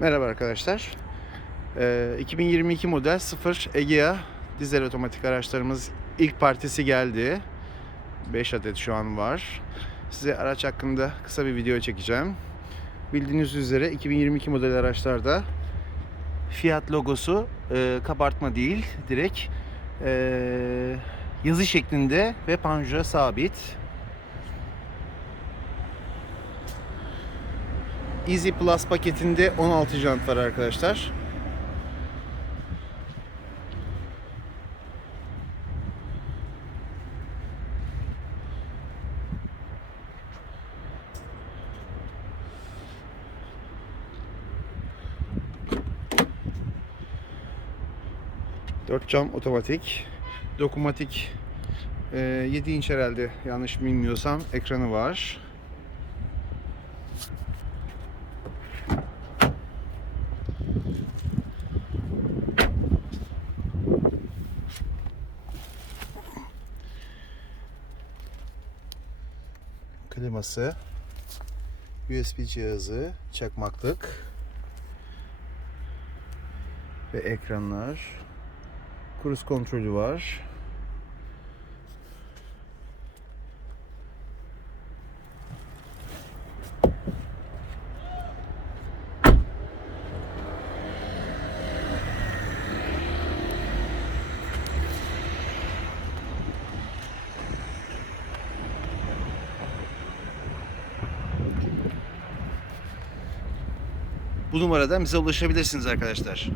Merhaba arkadaşlar. Ee, 2022 model 0 Egea dizel otomatik araçlarımız ilk partisi geldi. 5 adet şu an var. Size araç hakkında kısa bir video çekeceğim. Bildiğiniz üzere 2022 model araçlarda Fiat logosu e, kabartma değil, direkt e, yazı şeklinde ve panjura sabit. Easy Plus paketinde 16 jant var arkadaşlar. Dört cam otomatik. Dokunmatik e, 7 inç herhalde yanlış bilmiyorsam ekranı var. Kliması, USB cihazı, çakmaklık ve ekranlar. Cruise kontrolü var. Bu numaradan bize ulaşabilirsiniz arkadaşlar.